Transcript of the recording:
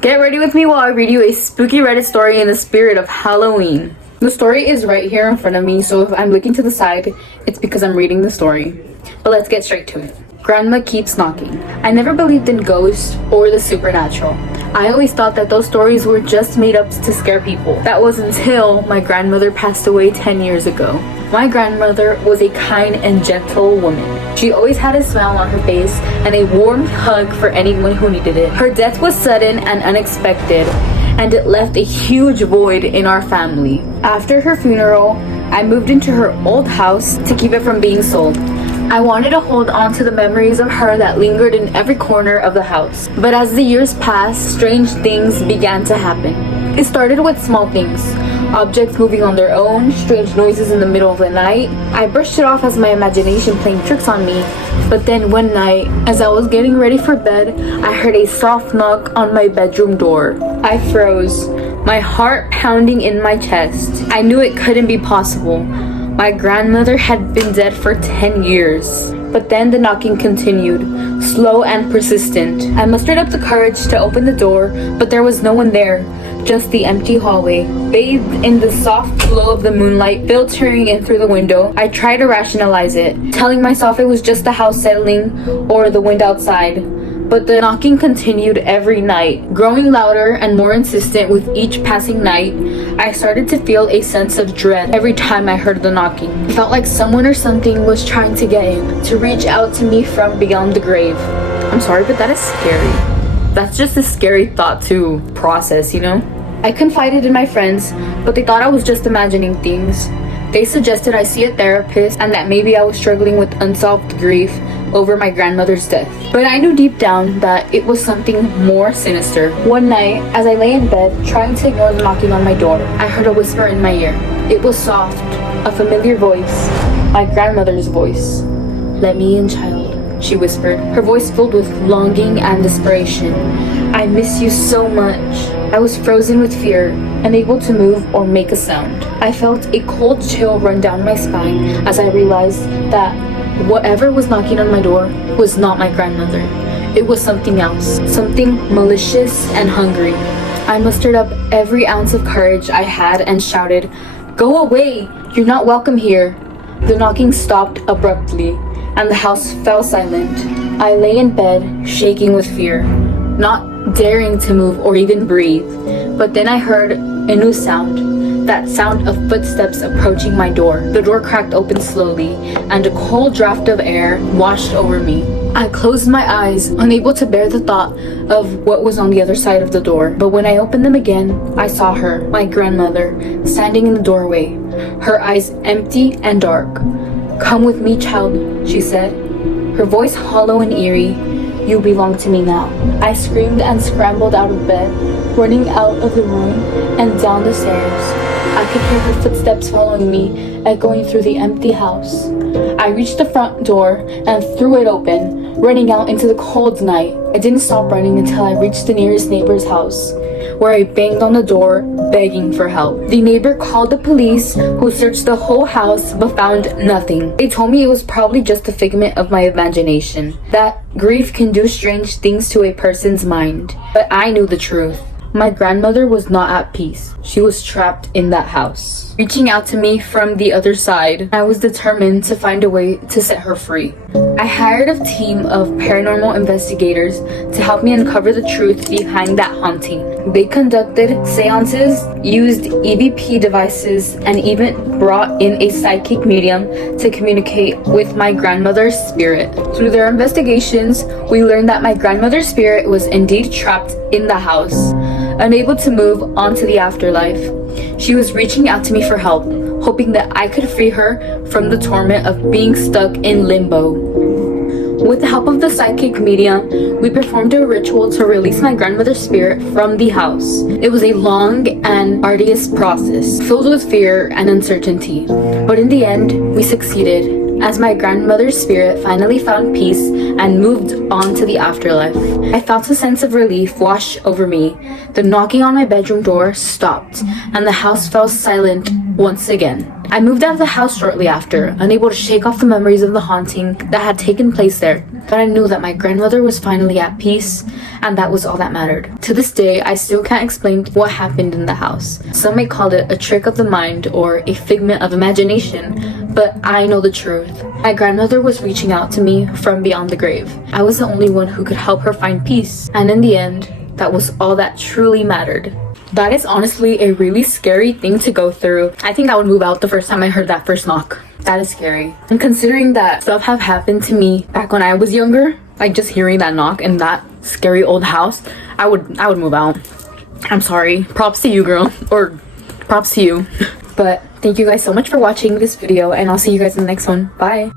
Get ready with me while I read you a spooky Reddit story in the spirit of Halloween. The story is right here in front of me, so if I'm looking to the side, it's because I'm reading the story. But let's get straight to it. Grandma keeps knocking. I never believed in ghosts or the supernatural. I always thought that those stories were just made up to scare people. That was until my grandmother passed away 10 years ago. My grandmother was a kind and gentle woman. She always had a smile on her face and a warm hug for anyone who needed it. Her death was sudden and unexpected, and it left a huge void in our family. After her funeral, I moved into her old house to keep it from being sold. I wanted to hold on to the memories of her that lingered in every corner of the house. But as the years passed, strange things began to happen. It started with small things. Objects moving on their own, strange noises in the middle of the night. I brushed it off as my imagination playing tricks on me. But then one night, as I was getting ready for bed, I heard a soft knock on my bedroom door. I froze, my heart pounding in my chest. I knew it couldn't be possible. My grandmother had been dead for 10 years. But then the knocking continued, slow and persistent. I mustered up the courage to open the door, but there was no one there, just the empty hallway. Bathed in the soft glow of the moonlight filtering in through the window, I tried to rationalize it, telling myself it was just the house settling or the wind outside. But the knocking continued every night, growing louder and more insistent with each passing night. I started to feel a sense of dread every time I heard the knocking. It felt like someone or something was trying to get in, to reach out to me from beyond the grave. I'm sorry, but that is scary. That's just a scary thought to process, you know? I confided in my friends, but they thought I was just imagining things. They suggested I see a therapist and that maybe I was struggling with unsolved grief over my grandmother's death. But I knew deep down that it was something more sinister. One night, as I lay in bed, trying to ignore the knocking on my door, I heard a whisper in my ear. It was soft, a familiar voice, my grandmother's voice. "Let me in, child," she whispered, her voice filled with longing and desperation. "I miss you so much." I was frozen with fear, unable to move or make a sound. I felt a cold chill run down my spine as I realized that whatever was knocking on my door was not my grandmother. It was something else, something malicious and hungry. I mustered up every ounce of courage I had and shouted, "Go away! You're not welcome here!" The knocking stopped abruptly, and the house fell silent. I lay in bed, shaking with fear, not daring to move or even breathe. But then I heard a new sound, that sound of footsteps approaching my door. The door cracked open slowly, and a cold draft of air washed over me. I closed my eyes, unable to bear the thought of what was on the other side of the door. But when I opened them again, I saw her, my grandmother, standing in the doorway, her eyes empty and dark. "Come with me, child," she said, her voice hollow and eerie. "You belong to me now." I screamed and scrambled out of bed, running out of the room and down the stairs. I could hear her footsteps following me, echoing through the empty house. I reached the front door and threw it open, running out into the cold night. I didn't stop running until I reached the nearest neighbor's house, where I banged on the door, begging for help. The neighbor called the police, who searched the whole house but found nothing. They told me it was probably just a figment of my imagination, that grief can do strange things to a person's mind. But I knew the truth. My grandmother was not at peace. She was trapped in that house. Reaching out to me from the other side, I was determined to find a way to set her free. I hired a team of paranormal investigators to help me uncover the truth behind that haunting. They conducted seances, used EVP devices, and even brought in a psychic medium to communicate with my grandmother's spirit. Through their investigations, we learned that my grandmother's spirit was indeed trapped in the house, unable to move on to the afterlife. She was reaching out to me for help, hoping that I could free her from the torment of being stuck in limbo. With the help of the psychic medium, we performed a ritual to release my grandmother's spirit from the house. It was a long and arduous process, filled with fear and uncertainty. But in the end, we succeeded, as my grandmother's spirit finally found peace and moved on to the afterlife. I felt a sense of relief wash over me. The knocking on my bedroom door stopped, and the house fell silent once again. I moved out of the house shortly after, unable to shake off the memories of the haunting that had taken place there. But I knew that my grandmother was finally at peace, and that was all that mattered. To this day, I still can't explain what happened in the house. Some may call it a trick of the mind or a figment of imagination, but I know the truth. My grandmother was reaching out to me from beyond the grave. I was the only one who could help her find peace, and in the end, that was all that truly mattered. That is honestly a really scary thing to go through. I think I would move out the first time I heard that first knock. That is scary. And considering that stuff have happened to me back when I was younger, like just hearing that knock in that scary old house, I would move out. I'm sorry. Props to you, girl. Or props to you. But thank you guys so much for watching this video, and I'll see you guys in the next one. Bye.